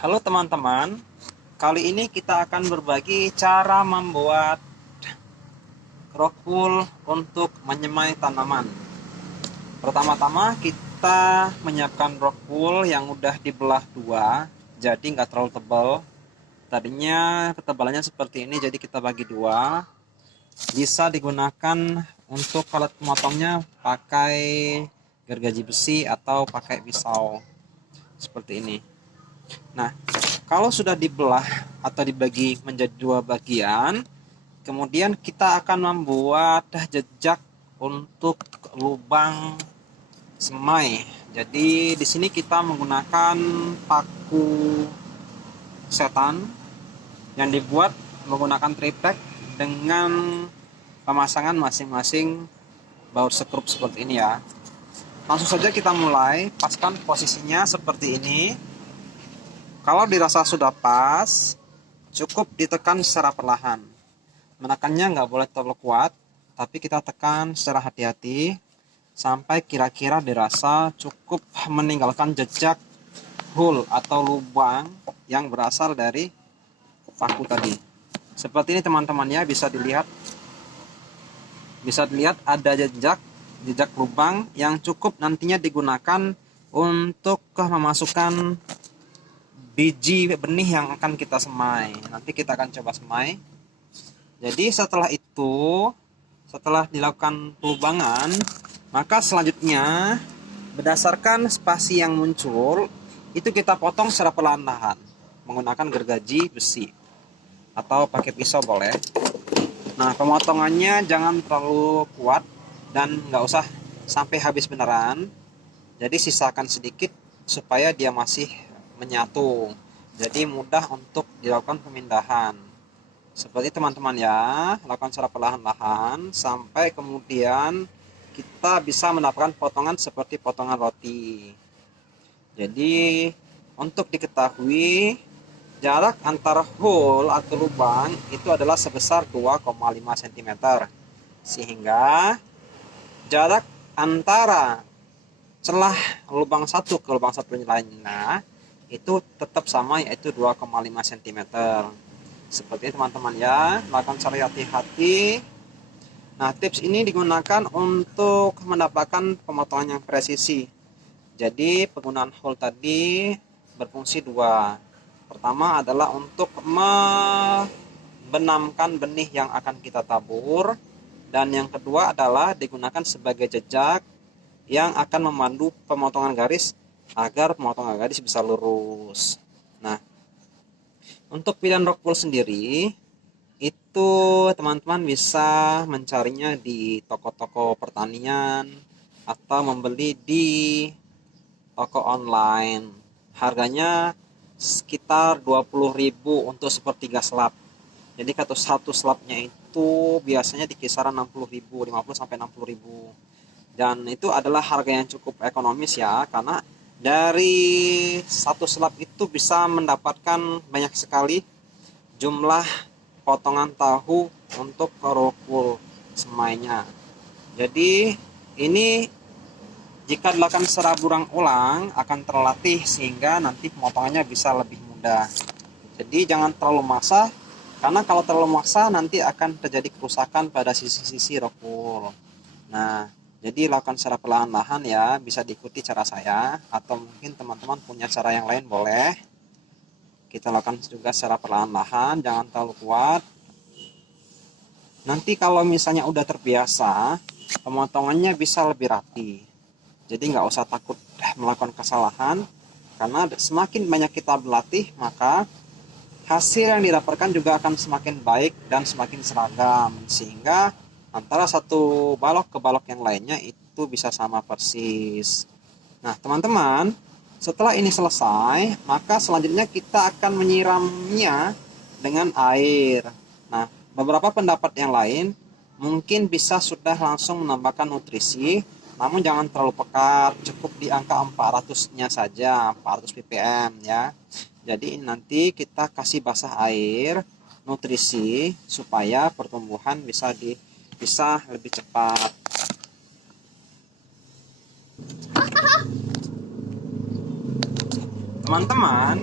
Halo teman-teman, kali ini kita akan berbagi cara membuat rock wool untuk menyemai tanaman. Pertama-tama kita menyiapkan rock wool yang udah dibelah dua, jadi nggak terlalu tebal. Tadinya ketebalannya seperti ini, jadi kita bagi dua. Bisa digunakan untuk alat memotongnya pakai gergaji besi atau pakai pisau seperti ini. Nah, kalau sudah dibelah atau dibagi menjadi dua bagian, kemudian kita akan membuat jejak untuk lubang semai. Jadi di sini kita menggunakan paku setan yang dibuat menggunakan triplek dengan pemasangan masing-masing baut sekrup seperti ini ya. Langsung saja kita mulai, paskan posisinya seperti ini. Kalau dirasa sudah pas, cukup ditekan secara perlahan. Menekannya nggak boleh terlalu kuat, tapi kita tekan secara hati-hati sampai kira-kira dirasa cukup meninggalkan jejak hole atau lubang yang berasal dari paku tadi. Seperti ini teman-teman ya, bisa dilihat ada jejak lubang yang cukup nantinya digunakan untuk memasukkan biji benih yang akan kita semai. Nanti kita akan coba semai. Jadi setelah dilakukan pelubangan, maka selanjutnya berdasarkan spasi yang muncul, itu kita potong secara perlahan-lahan menggunakan gergaji besi atau pakai pisau boleh. Nah, pemotongannya jangan terlalu kuat dan nggak usah sampai habis beneran. Jadi sisakan sedikit supaya dia masih menyatu. Jadi mudah untuk dilakukan pemindahan. Seperti teman-teman ya, lakukan secara perlahan-lahan sampai kemudian kita bisa mendapatkan potongan seperti potongan roti. Jadi untuk diketahui, jarak antara hole atau lubang itu adalah sebesar 2,5 cm. Sehingga jarak antara celah lubang satu ke lubang satu lainnya itu tetap sama, yaitu 2,5 cm. Seperti teman-teman ya, lakukan secara hati-hati. Nah, tips ini digunakan untuk mendapatkan pemotongan yang presisi. Jadi penggunaan hole tadi berfungsi dua. Pertama adalah untuk membenamkan benih yang akan kita tabur, dan yang kedua adalah digunakan sebagai jejak yang akan memandu pemotongan garis agar pemotongan garis bisa lurus. Nah, untuk pilihan rock wool sendiri itu teman-teman bisa mencarinya di toko-toko pertanian atau membeli di toko online. Harganya sekitar 20.000 untuk sepertiga slab. Jadi satu slabnya itu biasanya di kisaran 60.000, 50 sampai 60.000. Dan itu adalah harga yang cukup ekonomis ya, karena dari satu slab itu bisa mendapatkan banyak sekali jumlah potongan tahu untuk rock wool semainya. Jadi ini jika dilakukan secara berulang-ulang akan terlatih sehingga nanti pemotongannya bisa lebih mudah. Jadi jangan terlalu maksa, karena kalau terlalu maksa nanti akan terjadi kerusakan pada sisi-sisi rock wool. Nah, jadi lakukan secara perlahan-lahan ya, bisa diikuti cara saya, atau mungkin teman-teman punya cara yang lain boleh. Kita lakukan juga secara perlahan-lahan, jangan terlalu kuat. Nanti kalau misalnya udah terbiasa, pemotongannya bisa lebih rapi. Jadi nggak usah takut melakukan kesalahan, karena semakin banyak kita berlatih, maka hasil yang didapatkan juga akan semakin baik dan semakin seragam, sehingga antara satu balok ke balok yang lainnya itu bisa sama persis. Nah teman-teman, setelah ini selesai, maka selanjutnya kita akan menyiramnya dengan air. Nah, beberapa pendapat yang lain mungkin bisa sudah langsung menambahkan nutrisi, namun jangan terlalu pekat, cukup di angka 400-nya saja, 400 ppm ya. Jadi nanti kita kasih basah air, nutrisi, supaya pertumbuhan bisa lebih cepat. Teman-teman,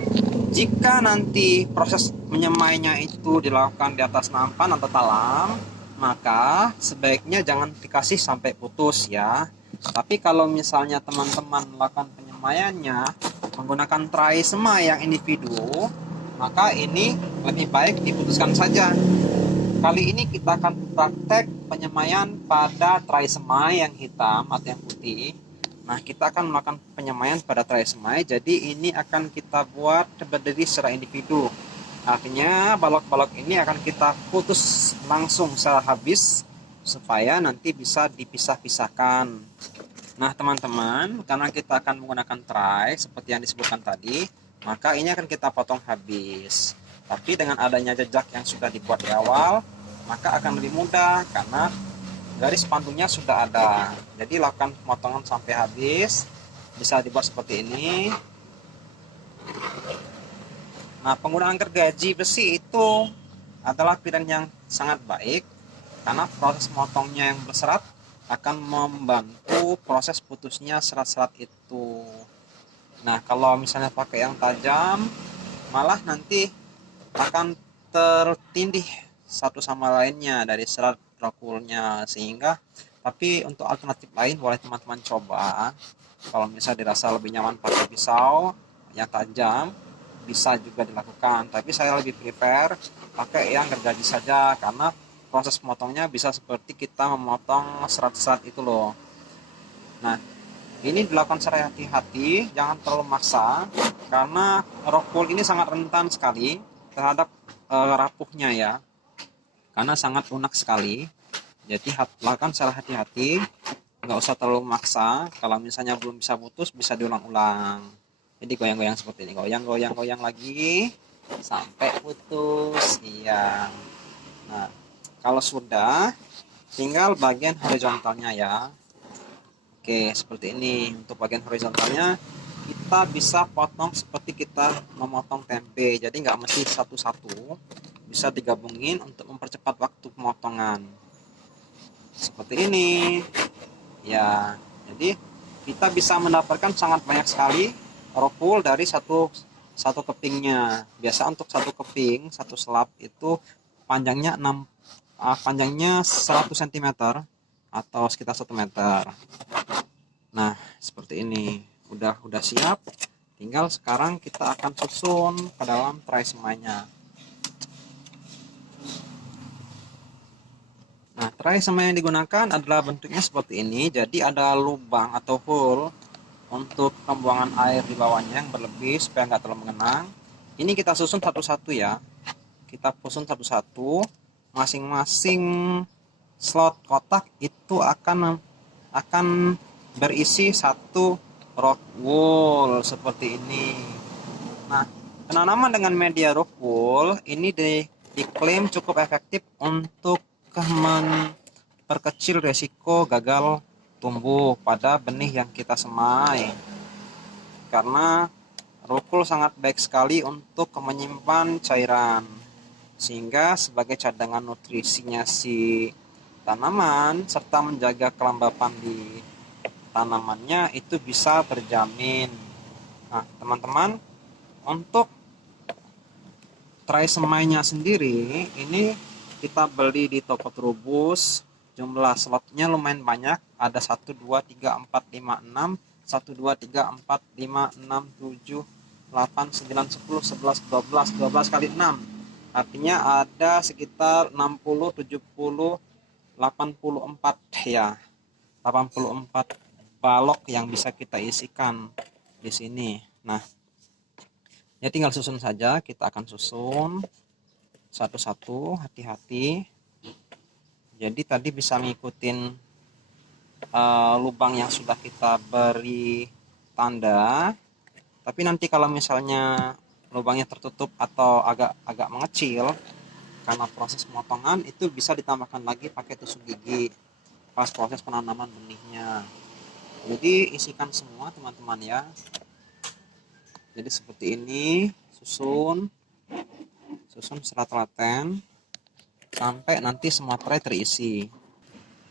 Jika nanti proses menyemainya itu dilakukan di atas nampan atau talam, maka sebaiknya jangan dikasih sampai putus ya. Tapi kalau misalnya teman-teman melakukan penyemaiannya menggunakan tray semai yang individu, maka ini lebih baik diputuskan saja. Kali ini kita akan praktek penyemaian pada tray semai yang hitam atau yang putih. Nah, kita akan melakukan penyemaian pada tray semai. Jadi ini akan kita buat berdiri secara individu. Artinya balok-balok ini akan kita putus langsung secara habis supaya nanti bisa dipisah-pisahkan. Nah, teman-teman, karena kita akan menggunakan tray seperti yang disebutkan tadi, maka ini akan kita potong habis. Tapi dengan adanya jejak yang sudah dibuat di awal, maka akan lebih mudah karena garis pantunya sudah ada. Jadi lakukan pemotongan sampai habis. Bisa dibuat seperti ini. Nah, penggunaan gergaji besi itu adalah pilihan yang sangat baik karena proses memotongnya yang berserat akan membantu proses putusnya serat-serat itu. Nah, kalau misalnya pakai yang tajam, malah nanti akan tertindih satu sama lainnya dari serat rokulnya, sehingga tapi untuk alternatif lain boleh teman-teman coba. Kalau misalnya dirasa lebih nyaman pakai pisau yang tajam, bisa juga dilakukan, tapi saya lebih prefer pakai yang gergaji saja karena proses memotongnya bisa seperti kita memotong serat-serat itu loh. Nah, ini dilakukan secara hati-hati, jangan terlalu maksa karena rokul ini sangat rentan sekali terhadap rapuhnya ya, karena sangat lunak sekali. Jadi lakukan secara hati-hati, nggak usah terlalu maksa. Kalau misalnya belum bisa putus, bisa diulang-ulang. Jadi goyang-goyang seperti ini, goyang-goyang lagi sampai putus. Iya. Nah, kalau sudah, tinggal bagian horizontalnya ya. Oke, seperti ini. Untuk bagian horizontalnya kita bisa potong seperti kita memotong tempe. Jadi nggak mesti satu-satu, bisa digabungin untuk mempercepat waktu pemotongan. Seperti ini. Ya, jadi kita bisa mendapatkan sangat banyak sekali rokul dari satu kepingnya. Biasa untuk satu keping, satu selap itu panjangnya 100 cm atau sekitar 1 meter. Nah, seperti ini. Udah siap. Tinggal sekarang kita akan susun ke dalam tray semainya. Nah, tray semai yang digunakan adalah bentuknya seperti ini. Jadi ada lubang atau hole untuk pembuangan air di bawahnya yang berlebih supaya nggak terlalu mengenang. Ini kita susun satu-satu ya. Kita susun satu-satu. Masing-masing slot kotak itu akan berisi satu rock wool seperti ini. Nah, penanaman dengan media rock wool ini diklaim cukup efektif untuk memperkecil resiko gagal tumbuh pada benih yang kita semai, karena rock wool sangat baik sekali untuk menyimpan cairan, sehingga sebagai cadangan nutrisinya si tanaman serta menjaga kelembapan di tanamannya itu bisa terjamin. Nah, teman-teman, untuk tray semainya sendiri ini kita beli di toko Trubus. Jumlah slotnya lumayan banyak, ada 1 2 3 4 5 6 1 2 3 4 5 6 7 8 9 10 11 12 kali 6, artinya ada sekitar 60 70 84 ya, 84 balok yang bisa kita isikan di sini. Nah, ya tinggal susun saja, kita akan susun satu-satu, hati-hati. Jadi tadi bisa ngikutin lubang yang sudah kita beri tanda. Tapi nanti kalau misalnya lubangnya tertutup atau agak mengecil karena proses pemotongan, itu bisa ditambahkan lagi pakai tusuk gigi pas proses penanaman benihnya. Jadi isikan semua teman-teman ya. Jadi seperti ini, susun secara telaten sampai nanti semua tray terisi.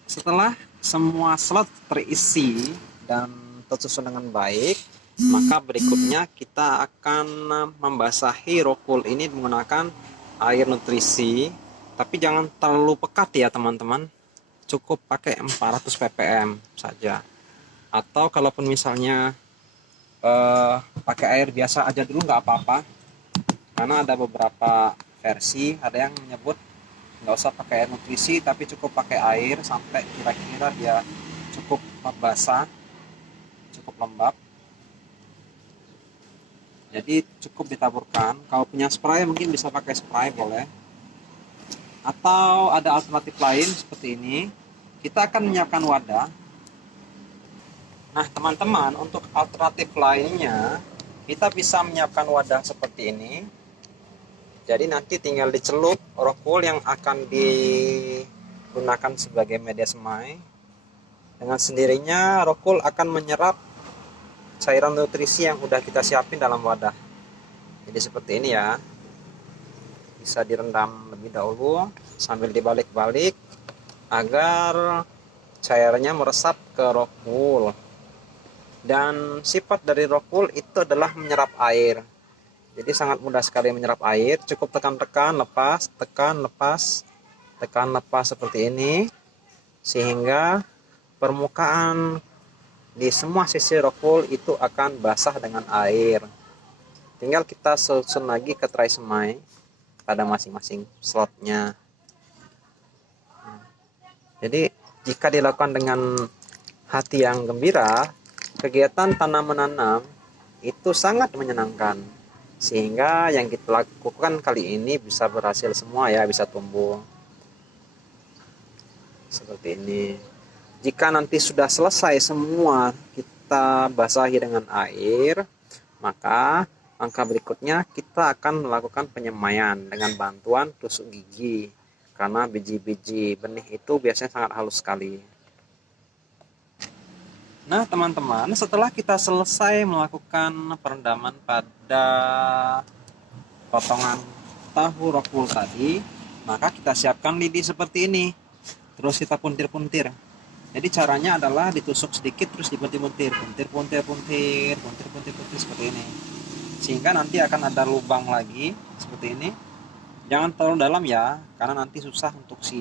Setelah semua slot terisi dan tersusun dengan baik, Maka berikutnya kita akan membasahi rokul ini menggunakan air nutrisi, tapi jangan terlalu pekat ya teman-teman. Cukup pakai 400 ppm saja. Atau kalaupun misalnya pakai air biasa aja dulu nggak apa-apa. Karena ada beberapa versi, ada yang menyebut nggak usah pakai air nutrisi, tapi cukup pakai air sampai kira-kira dia cukup basah, cukup lembab. Jadi cukup ditaburkan. Kalau punya spray mungkin bisa pakai spray boleh. Atau ada alternatif lain seperti ini. Kita akan menyiapkan wadah. Nah teman-teman, untuk alternatif lainnya kita bisa menyiapkan wadah seperti ini. Jadi nanti tinggal dicelup rokul yang akan digunakan sebagai media semai. Dengan sendirinya rokul akan menyerap cairan nutrisi yang udah kita siapin dalam wadah. Jadi seperti ini ya. Bisa direndam lebih dahulu sambil dibalik-balik agar cairannya meresap ke rokul. Dan sifat dari rokul itu adalah menyerap air. Jadi sangat mudah sekali menyerap air. Cukup tekan-tekan, lepas, tekan, lepas, tekan, lepas seperti ini, sehingga permukaan di semua sisi rokul itu akan basah dengan air. Tinggal kita susun lagi ke tray semai pada masing-masing slotnya. Jadi jika dilakukan dengan hati yang gembira, kegiatan tanam menanam itu sangat menyenangkan. Sehingga yang kita lakukan kali ini bisa berhasil semua ya, bisa tumbuh. Seperti ini. Jika nanti sudah selesai semua kita basahi dengan air, maka langkah berikutnya kita akan melakukan penyemaian dengan bantuan tusuk gigi. Karena biji-biji benih itu biasanya sangat halus sekali. Nah teman-teman, setelah kita selesai melakukan perendaman pada potongan tahu rokul tadi, maka kita siapkan lidi seperti ini. Terus kita puntir-puntir. Jadi caranya adalah ditusuk sedikit terus dipuntir-puntir, puntir-puntir seperti ini. Sehingga nanti akan ada lubang lagi seperti ini. Jangan terlalu dalam ya, karena nanti susah untuk si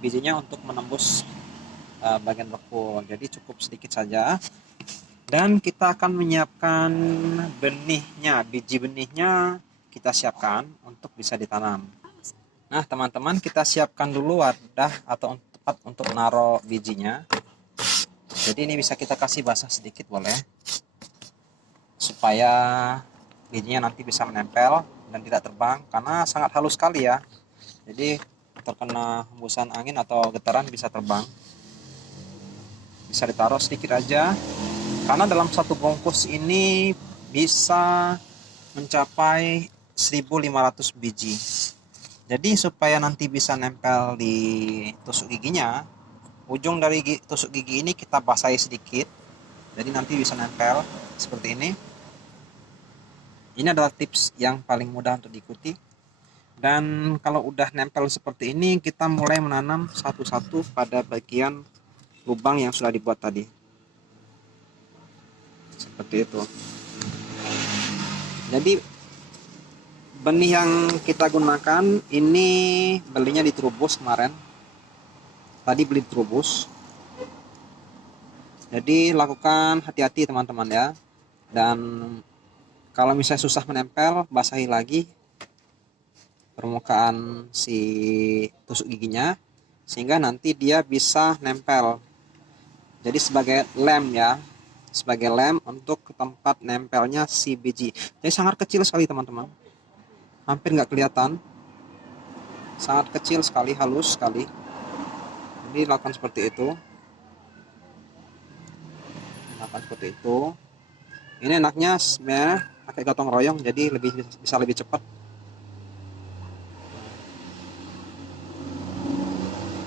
bijinya untuk menembus bagian rokul. Jadi cukup sedikit saja. Dan kita akan menyiapkan benihnya, biji benihnya kita siapkan untuk bisa ditanam. Nah teman-teman, kita siapkan dulu wadah atau tempat untuk naruh bijinya. Jadi ini bisa kita kasih basah sedikit boleh, supaya bijinya nanti bisa menempel dan tidak terbang, karena sangat halus sekali ya. Jadi terkena hembusan angin atau getaran bisa terbang. Bisa ditaruh sedikit aja, karena dalam satu bungkus ini bisa mencapai 1.500 biji. Jadi supaya nanti bisa nempel di tusuk giginya, ujung dari tusuk gigi ini kita basahi sedikit. Jadi nanti bisa nempel seperti ini. Ini adalah tips yang paling mudah untuk diikuti. Dan kalau udah nempel seperti ini, kita mulai menanam satu-satu pada bagian lubang yang sudah dibuat tadi. Seperti itu. Jadi benih yang kita gunakan ini belinya di Trubus kemarin. Tadi beli di Trubus. Jadi lakukan hati-hati teman-teman ya. Dan kalau misalnya susah menempel, basahi lagi permukaan si tusuk giginya, sehingga nanti dia bisa nempel. Jadi sebagai lem ya, sebagai lem untuk tempat nempelnya si biji. Jadi sangat kecil sekali teman-teman, hampir nggak kelihatan, sangat kecil sekali, halus sekali. Jadi lakukan seperti itu, lakukan seperti itu. Ini enaknya sebenarnya pakai gotong royong, jadi bisa lebih cepat.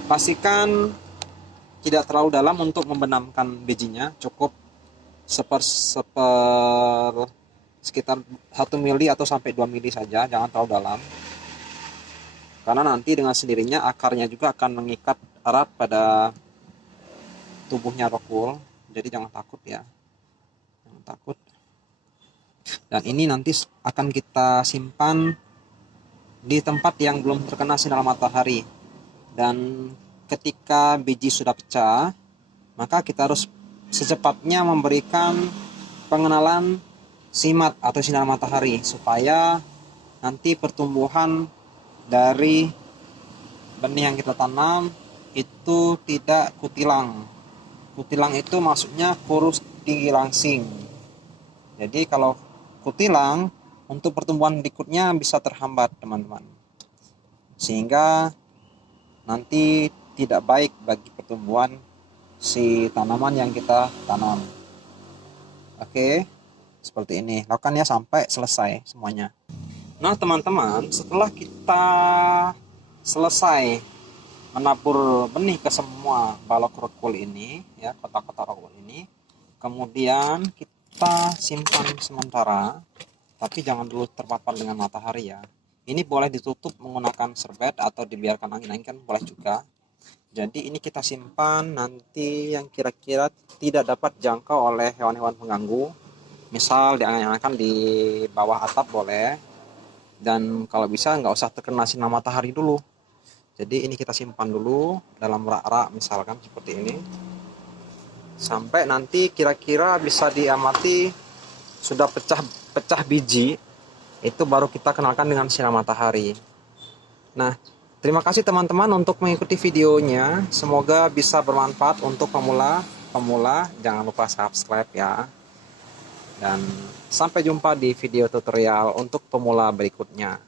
Pastikan tidak terlalu dalam untuk membenamkan bijinya, cukup sekitar 1 mili atau sampai 2 mili saja, jangan terlalu dalam. Karena nanti dengan sendirinya akarnya juga akan mengikat erat pada tubuhnya rokul, jadi jangan takut ya. Jangan takut. Dan ini nanti akan kita simpan di tempat yang belum terkena sinar matahari. Dan ketika biji sudah pecah, maka kita harus secepatnya memberikan pengenalan simat atau sinar matahari, supaya nanti pertumbuhan dari benih yang kita tanam itu tidak kutilang. Kutilang itu maksudnya kurus tinggi langsing. Jadi kalau kutilang, untuk pertumbuhan berikutnya bisa terhambat, teman-teman, sehingga nanti tidak baik bagi pertumbuhan si tanaman yang kita tanam. Oke, seperti ini. Lakukan ya sampai selesai semuanya. Nah, teman-teman, setelah kita selesai menabur benih ke semua balok rokul ini, ya, kotak-kotak rokul ini, kemudian kita simpan sementara, tapi jangan dulu terpapar dengan matahari ya. Ini boleh ditutup menggunakan serbet atau dibiarkan angin-angin kan boleh juga. Jadi ini kita simpan nanti yang kira-kira tidak dapat jangkau oleh hewan-hewan pengganggu. Misal diangan-angankan di bawah atap boleh. Dan kalau bisa nggak usah terkena sinar matahari dulu. Jadi ini kita simpan dulu dalam rak-rak misalkan seperti ini. Sampai nanti kira-kira bisa diamati sudah pecah biji, itu baru kita kenalkan dengan sinar matahari. Nah, terima kasih teman-teman untuk mengikuti videonya. Semoga bisa bermanfaat untuk pemula. Jangan lupa subscribe ya. Dan sampai jumpa di video tutorial untuk pemula berikutnya.